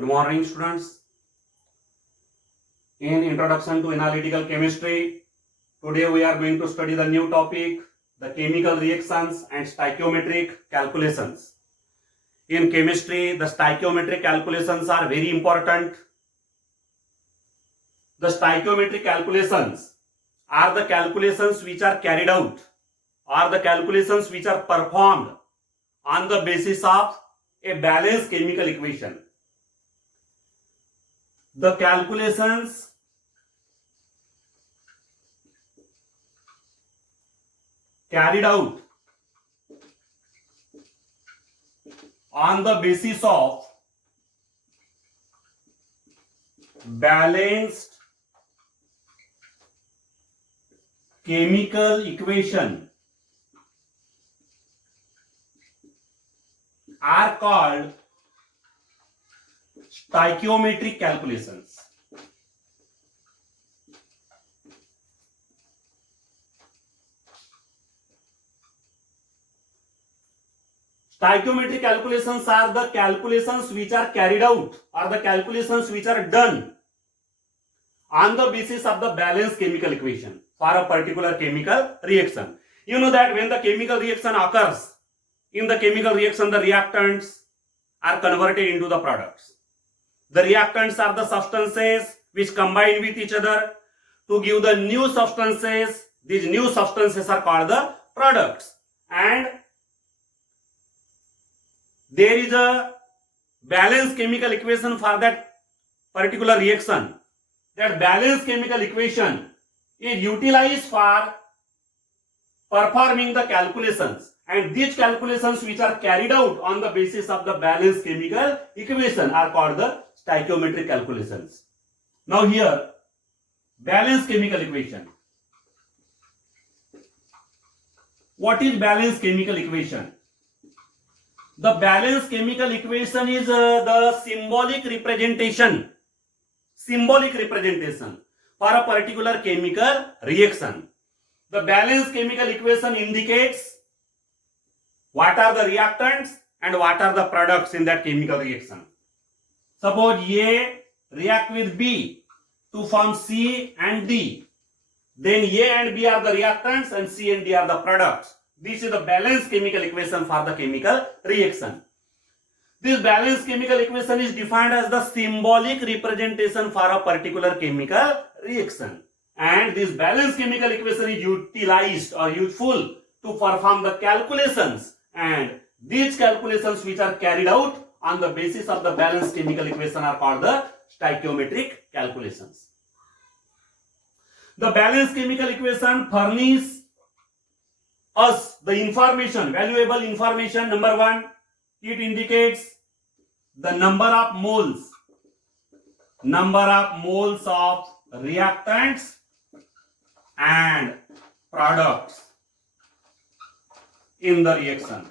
Good morning, students. In Introduction to Analytical Chemistry, today we are going to study the new topic, the chemical reactions and stoichiometric calculations. In chemistry, the stoichiometric calculations are very important. The stoichiometric calculations are the calculations which are carried out, or the calculations which are performed on the basis of a balanced chemical equation. The calculations carried out on the basis of balanced chemical equation are called stoichiometric calculations. Stoichiometric calculations are the calculations which are carried out, or the calculations which are done on the basis of the balanced chemical equation for a particular chemical reaction. You know that when the chemical reaction occurs, in the chemical reaction the reactants are converted into the products. The reactants are the substances which combine with each other to give the new substances. These new substances are called the products, and there is a balanced chemical equation for that particular reaction. That balanced chemical equation is utilized for performing the calculations, and these calculations which are carried out on the basis of the balanced chemical equation are called the stoichiometric calculations. Now here, balanced chemical equation. What is balanced chemical equation? The balanced chemical equation is the symbolic representation for a particular chemical reaction. The balanced chemical equation indicates what are the reactants and what are the products in that chemical reaction. Suppose A react with B to form C and D. Then A and B are the reactants and C and D are the products. This is the balanced chemical equation for the chemical reaction. This balanced chemical equation is defined as the symbolic representation for a particular chemical reaction. And this balanced chemical equation is utilized or useful to perform the calculations, and these calculations which are carried out on the basis of the balanced chemical equation are called the stoichiometric calculations. The balanced chemical equation furnishes us the information, valuable information. Number one, it indicates the number of moles of reactants and products in the reaction.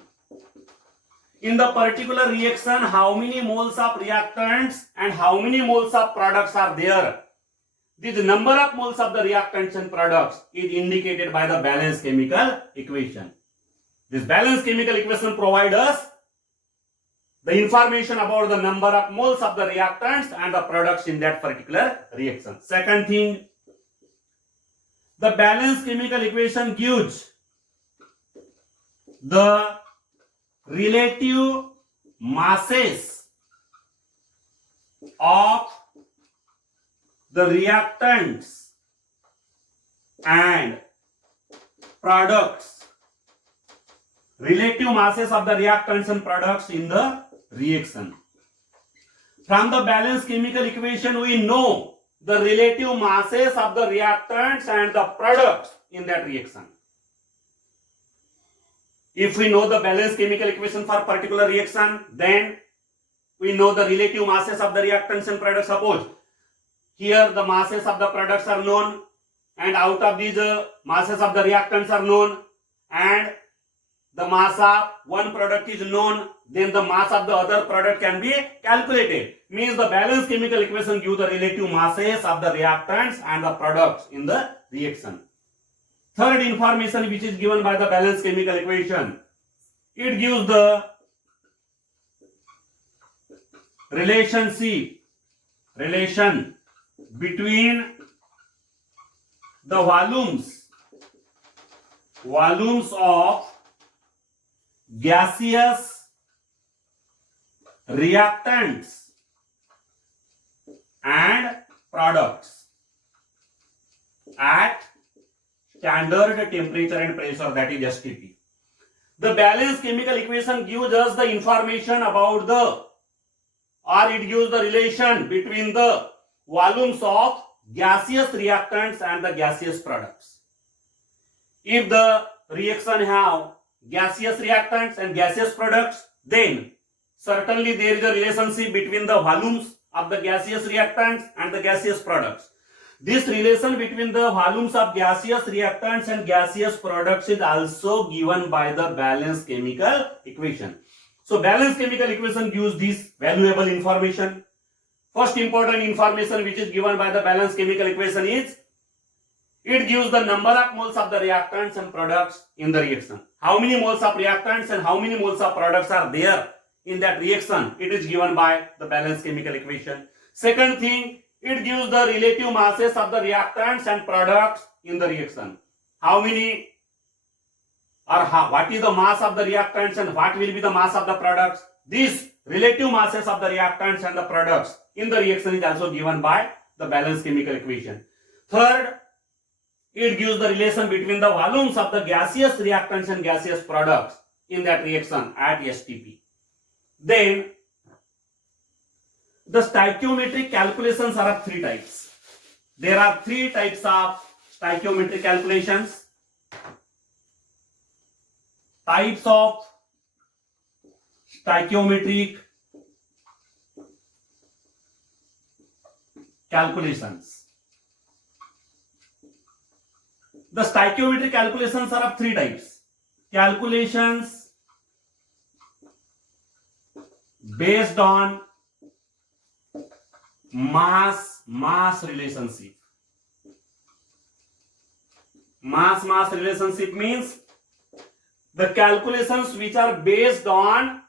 In the particular reaction, how many moles of reactants and how many moles of products are there? This number of moles of the reactants and products is indicated by the balanced chemical equation. This balanced chemical equation provides us the information about the number of moles of the reactants and the products in that particular reaction. Second thing, the balanced chemical equation gives the relative masses of the reactants and products. Relative masses of the reactants and products in the reaction. From the balanced chemical equation, we know the relative masses of the reactants and the products in that reaction. If we know the balanced chemical equation for particular reaction, then we know the relative masses of the reactants and products. Suppose here the masses of the products are known, and out of these masses of the reactants are known, and the mass of one product is known, then the mass of the other product can be calculated. Means the balanced chemical equation gives the relative masses of the reactants and the products in the reaction. Third information which is given by the balanced chemical equation, it gives the relation between the volumes of gaseous reactants and products at standard temperature and pressure, that is STP. The balanced chemical equation gives us the information about it gives the relation between the volumes of gaseous reactants and the gaseous products. If the reaction have gaseous reactants and gaseous products, then certainly there is a relationship between the volumes of the gaseous reactants and the gaseous products. This relation between the volumes of gaseous reactants and gaseous products is also given by the balanced chemical equation. So balanced chemical equation gives this valuable information. First important information which is given by the balanced chemical equation is it gives the number of moles of the reactants and products in the reaction. How many moles of reactants and how many moles of products are there in that reaction? It is given by the balanced chemical equation. Second thing, it gives the relative masses of the reactants and products in the reaction. How many or what is the mass of the reactants and what will be the mass of the products? These relative masses of the reactants and the products in the reaction is also given by the balanced chemical equation. Third, it gives the relation between the volumes of the gaseous reactants and gaseous products in that reaction at STP. Then the stoichiometric calculations are of three types. There are three types of stoichiometric calculations. Types of stoichiometric calculations. The stoichiometric calculations are of three types. Calculations based on mass relationship. Mass relationship means the calculations which are based on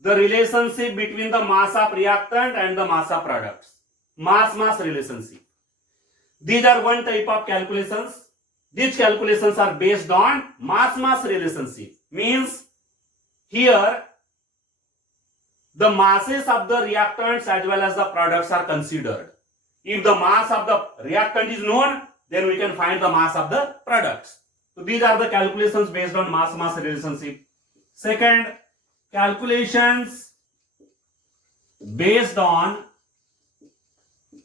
the relationship between the mass of reactant and the mass of products. Mass relationship. These are one type of calculations. These calculations are based on mass relationship. Means here the masses of the reactants as well as the products are considered. If the mass of the reactant is known, then we can find the mass of the products. So these are the calculations based on mass relationship. Second, calculations based on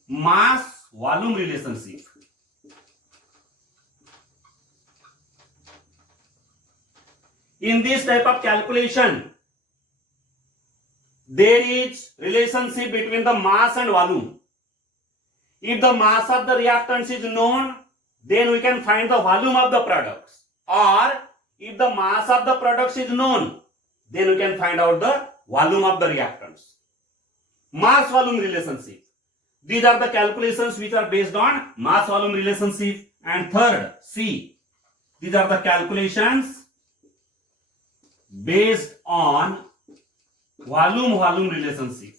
mass volume relationship. In this type of calculation, there is relationship between the mass and volume. If the mass of the reactants is known, then we can find the volume of the products. Or if the mass of the products is known, then we can find out the volume of the reactants. Mass volume relationship. These are the calculations which are based on mass volume relationship. And third, C. These are the calculations based on volume relationship.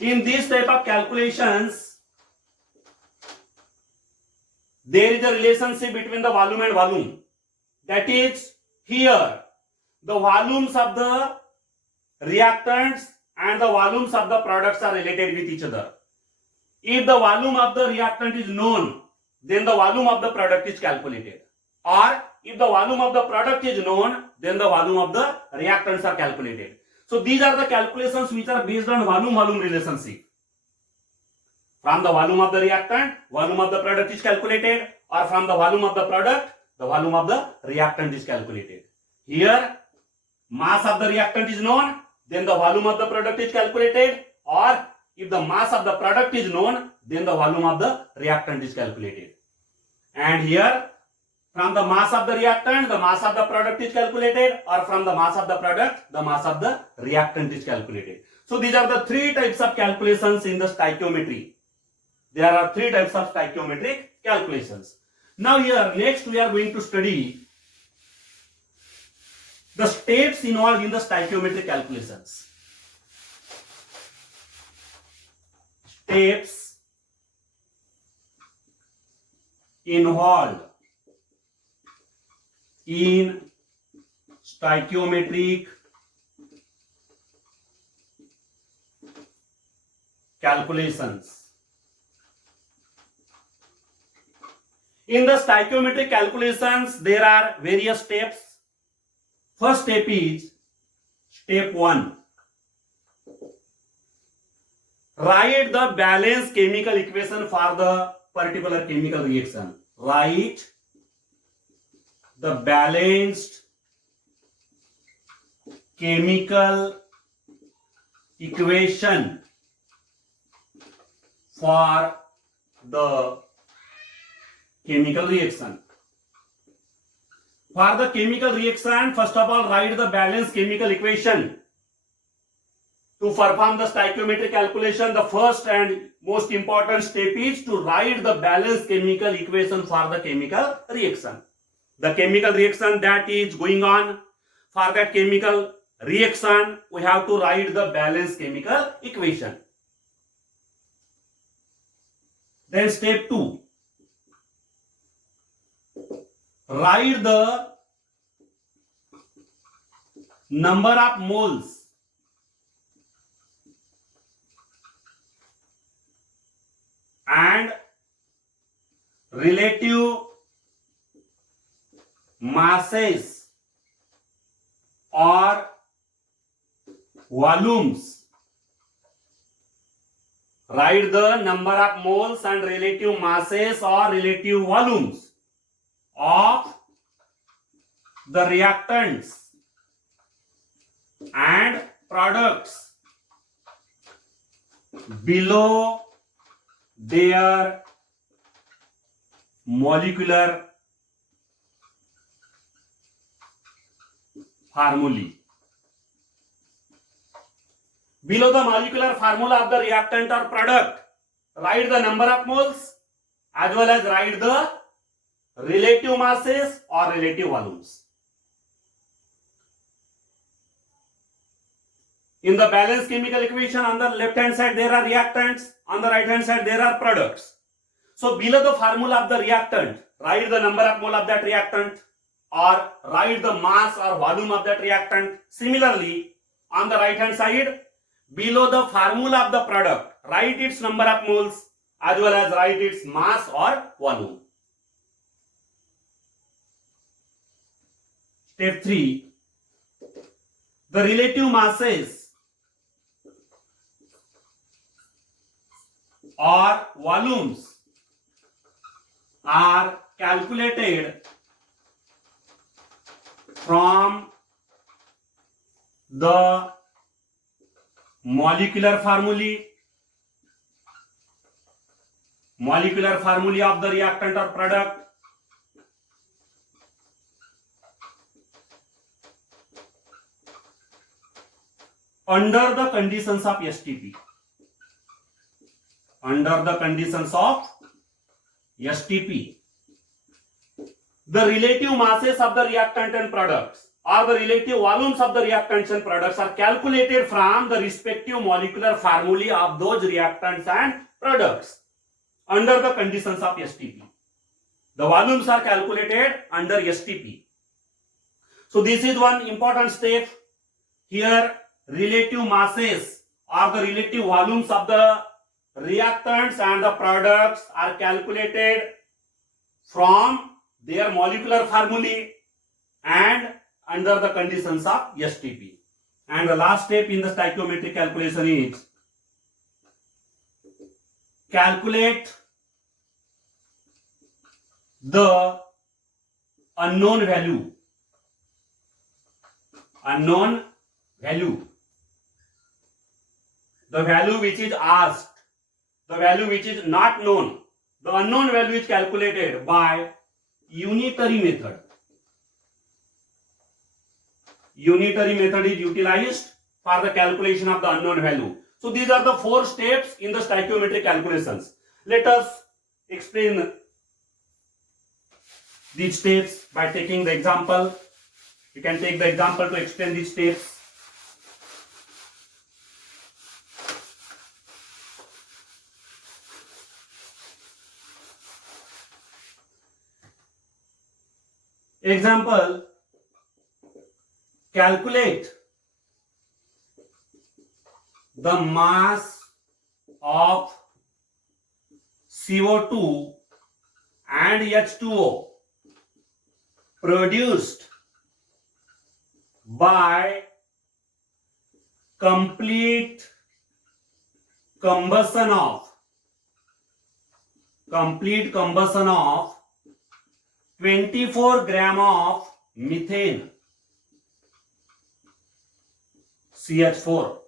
In this type of calculations, there is a relationship between the volume and volume. That is, here the volumes of the reactants and the volumes of the products are related with each other. If the volume of the reactant is known, then the volume of the product is calculated. Or if the volume of the product is known, then the volume of the reactants are calculated. So these are the calculations which are based on volume relationship. From the volume of the reactant, volume of the product is calculated, or from the volume of the product, the volume of the reactant is calculated. Here, mass of the reactant is known, then the volume of the product is calculated, or if the mass of the product is known, then the volume of the reactant is calculated. And here, from the mass of the reactant, the mass of the product is calculated, or from the mass of the product, the mass of the reactant is calculated. So these are the three types of calculations in the stoichiometry. There are three types of stoichiometric calculations. Now here, next we are going to study The steps involved in the stoichiometric calculations. Steps involved in stoichiometric calculations. In the stoichiometric calculations, there are various steps. First step is step 1. Write the balanced chemical equation for the particular chemical reaction. Write the balanced chemical equation for the chemical reaction. For the chemical reaction, first of all, write the balanced chemical equation. To perform the stoichiometric calculation, the first and most important step is to write the balanced chemical equation for the chemical reaction. The chemical reaction that is going on, for that chemical reaction, we have to write the balanced chemical equation. Then step 2. Write the number of moles and relative masses or volumes. Write the number of moles and relative masses or relative volumes of the reactants and products below their molecular formulae. Below the molecular formula of the reactant or product, write the number of moles as well as write the relative masses or relative volumes. In the balanced chemical equation, on the left hand side there are reactants, on the right hand side there are products. So below the formula of the reactant, write the number of mole of that reactant or write the mass or volume of that reactant. Similarly, on the right hand side, below the formula of the product, write its number of moles as well as write its mass or volume. Step 3. The relative masses or volumes are calculated from the molecular formulae of the reactant or product under the conditions of STP. Under the conditions of STP. The relative masses of the reactant and products or the relative volumes of the reactants and products are calculated from the respective molecular formulae of those reactants and products under the conditions of STP. The volumes are calculated under STP. So this is one important step. Here relative masses or the relative volumes of the reactants and the products are calculated from their molecular formulae and under the conditions of STP. And the last step in the stoichiometric calculation is calculate the unknown value. Unknown value. The value which is asked. The value which is not known. The unknown value is calculated by unitary method. Unitary method is utilized for the calculation of the unknown value. So these are the 4 steps in the stoichiometric calculations. Let us explain these steps by taking the example. You can take the example to explain these steps. Example, calculate the mass of CO2 and H2O produced by complete combustion of 24 gram of methane CH4.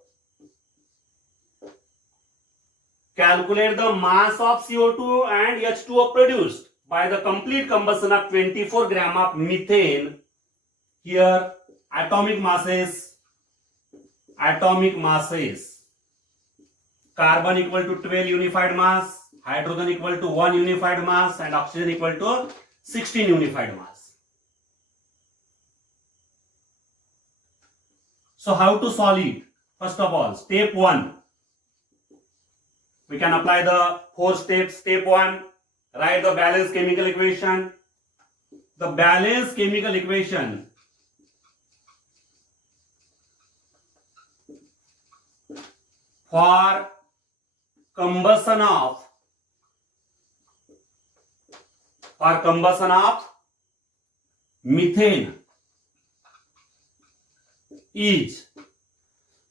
Calculate the mass of CO2 and H2O produced by the complete combustion of 24 gram of methane. Here atomic masses. Carbon equal to 12 unified mass, hydrogen equal to 1 unified mass, and oxygen equal to 16 unified mass. So how to solve it? First of all, step 1. We can apply the 4 steps. Step 1, write the balanced chemical equation. The balanced chemical equation for combustion of methane is,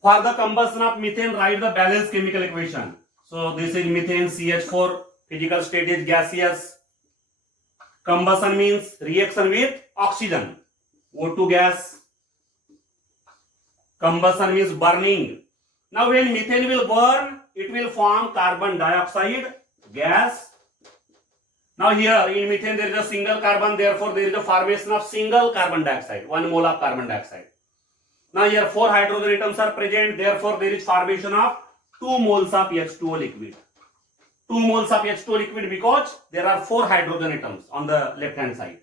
for the combustion of methane, write the balanced chemical equation. So this is methane CH4, physical state is gaseous. Combustion means reaction with oxygen, O2 gas. Combustion means burning. Now when methane will burn, it will form carbon dioxide gas. Now here in methane there is a single carbon, therefore there is a formation of single carbon dioxide, 1 mole of carbon dioxide. Now here 4 hydrogen atoms are present, therefore there is formation of 2 moles of H2O liquid. 2 moles of H2O liquid because there are 4 hydrogen atoms on the left hand side.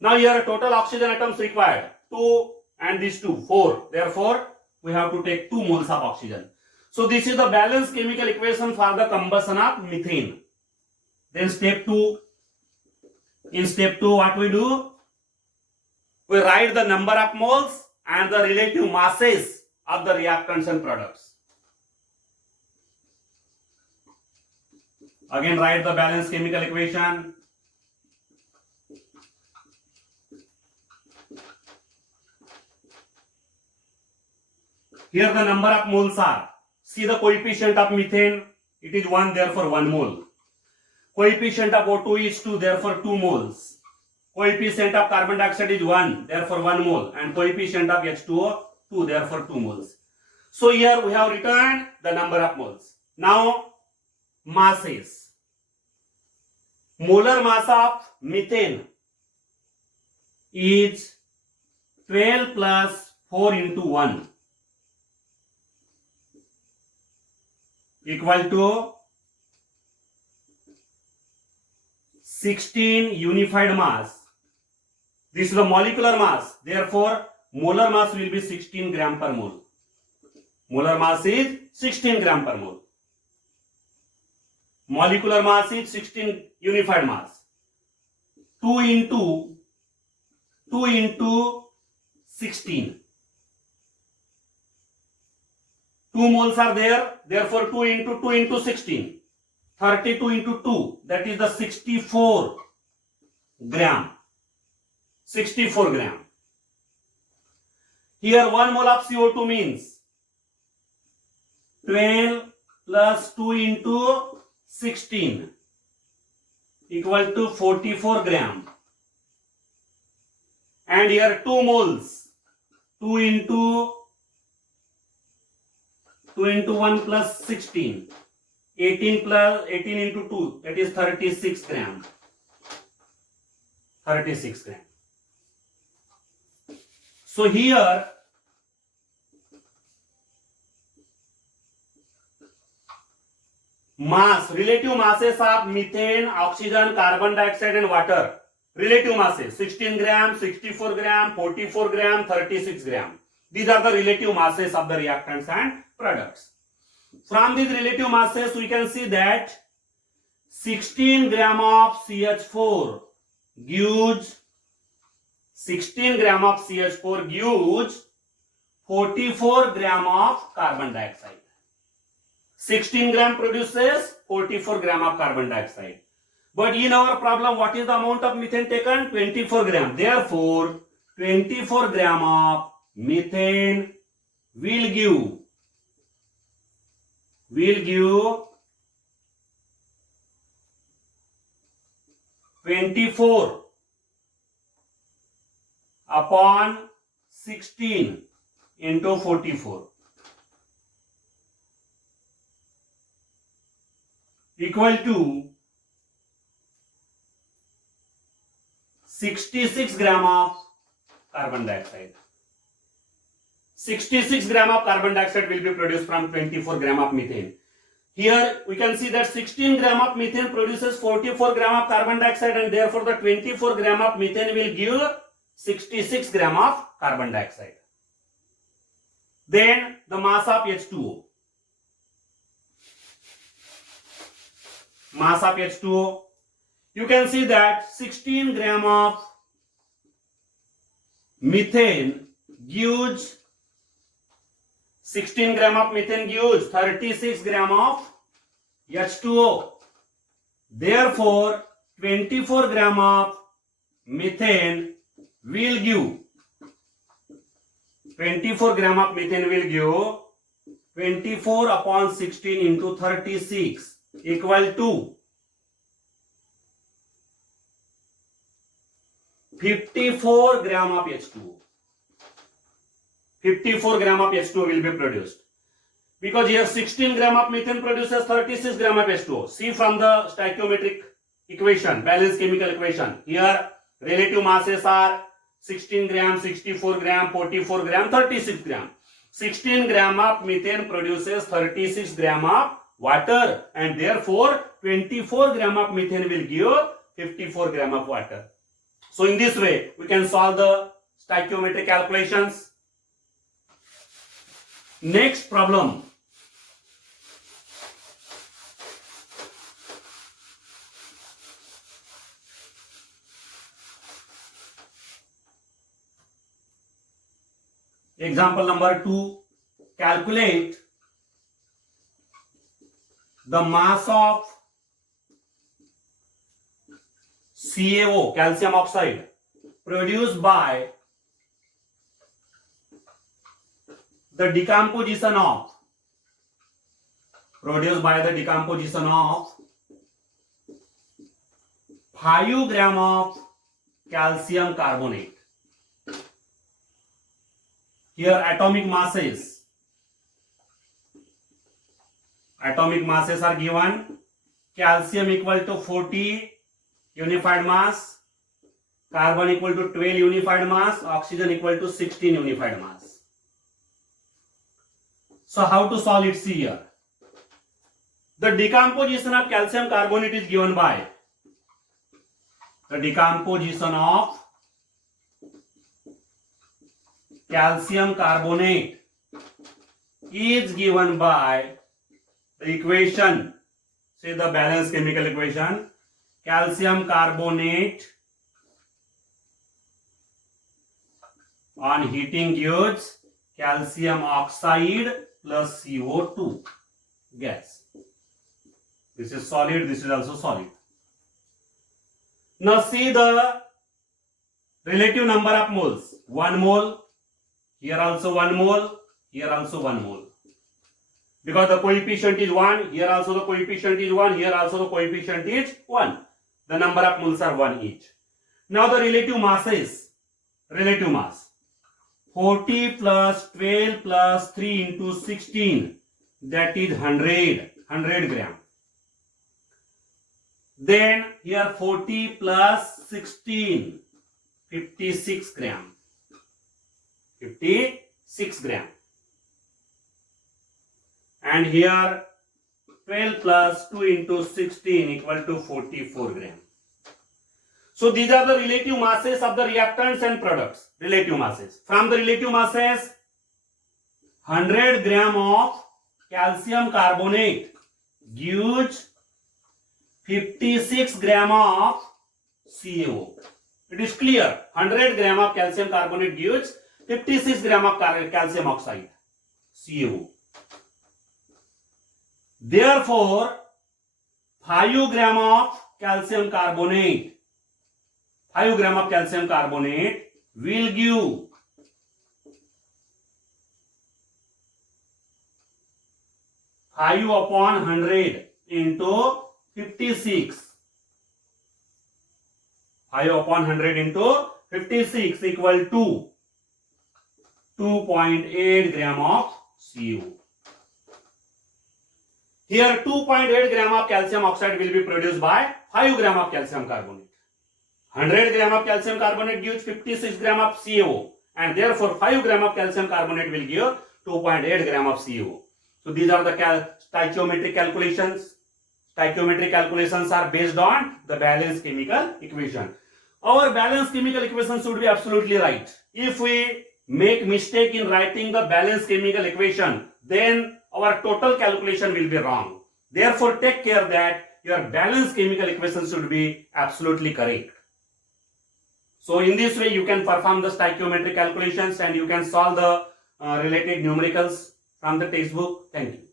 Now here total oxygen atoms required, 2 and these 2, 4. Therefore we have to take 2 moles of oxygen. So this is the balanced chemical equation for the combustion of methane. Then step 2. In step 2 what we do? We write the number of moles and the relative masses of the reactants and products. Again write the balanced chemical equation. Here the number of moles are. See the coefficient of methane, it is 1, therefore 1 mole. Coefficient of O2 is 2, therefore 2 moles. Coefficient of carbon dioxide is 1, therefore 1 mole. And coefficient of H2O, 2, therefore 2 moles. So here we have written the number of moles. Now masses. Molar mass of methane is 12 plus 4 into 1 equal to 16 unified mass. This is the molecular mass. Therefore, molar mass will be 16 gram per mole. Molar mass is 16 gram per mole. Molecular mass is 16 unified mass. 2 into 16. 2 moles are there. Therefore, 2 into 16. 32 into 2. That is the 64 gram. 64 gram. Here 1 mole of CO2 means 12 plus 2 into 16 equal to 44 gram. And here 2 moles. 2 into 1 plus 16. 18 into 2, that is 36 gram. 36 gram. So here mass, relative masses of methane, oxygen, carbon dioxide and water relative masses 16 gram, 64 gram, 44 gram, 36 gram. These are the relative masses of the reactants and products. From these relative masses, we can see that 16 gram of CH4 gives 16 gram of CH4 gives 44 gram of carbon dioxide. 16 gram produces 44 gram of carbon dioxide. But in our problem, what is the amount of methane taken? 24 gram. Therefore, 24 gram of methane will give 24 upon 16 into 44 equal to 66 gram of carbon dioxide. 66 gram of carbon dioxide will be produced from 24 gram of methane. Here we can see that 16 gram of methane produces 44 gram of carbon dioxide, and therefore the 24 gram of methane will give 66 gram of carbon dioxide. Then the mass of H2O. Mass of H2O. You can see that 16 gram of methane gives 36 gram of H2O. Therefore, 24 gram of methane will give 24 upon 16 into 36 equal to 54 gram of H2O. 54 gram of H2O will be produced. Because here 16 gram of methane produces 36 gram of H2O. See from the stoichiometric equation, balanced chemical equation. Here relative masses are 16 gram, 64 gram, 44 gram, 36 gram. 16 gram of methane produces 36 gram of water, and therefore 24 gram of methane will give 54 gram of water. So in this way, we can solve the stoichiometric calculations. Next problem. Example number 2. Calculate the mass of CaO, calcium oxide, produced by the decomposition of 5 gram of calcium carbonate. Here atomic masses are given. Calcium equal to 40 unified mass, carbon equal to 12 unified mass, oxygen equal to 16 unified mass. So how to solve it? See here. The decomposition of calcium carbonate is given by the decomposition of calcium carbonate is given by the equation. Say the balanced chemical equation. Calcium carbonate on heating gives calcium oxide plus CO2 gas. This is solid, this is also solid. Now see the relative number of moles. 1 mole, here also 1 mole, here also 1 mole. Because the coefficient is 1, here also the coefficient is 1, here also the coefficient is 1. The number of moles are 1 each. Now the relative masses. Relative mass. 40 plus 12 plus 3 into 16. That is 100 gram. Then here 40 plus 16. 56 gram. 56 gram. And here 12 plus 2 into 16 equal to 44 gram. So these are the relative masses of the reactants and products. Relative masses. From the relative masses, 100 gram of calcium carbonate gives 56 gram of CaO. It is clear. 100 gram of calcium carbonate gives 56 gram of calcium oxide, CaO. Therefore, 5 gram of calcium carbonate will give 5 upon 100 into 56. 5 upon 100 into 56 equal to 2.8 gram of CaO. Here 2.8 gram of calcium oxide will be produced by 5 gram of calcium carbonate. 100 gram of calcium carbonate gives 56 gram of CaO, and therefore 5 gram of calcium carbonate will give 2.8 gram of CaO. So these are the stoichiometric calculations. Stoichiometric calculations are based on the balanced chemical equation. Our balanced chemical equation should be absolutely right. If we make mistake in writing the balanced chemical equation, then our total calculation will be wrong. Therefore, take care that your balanced chemical equation should be absolutely correct. So in this way, you can perform the stoichiometric calculations and you can solve the related numericals from the textbook. Thank you.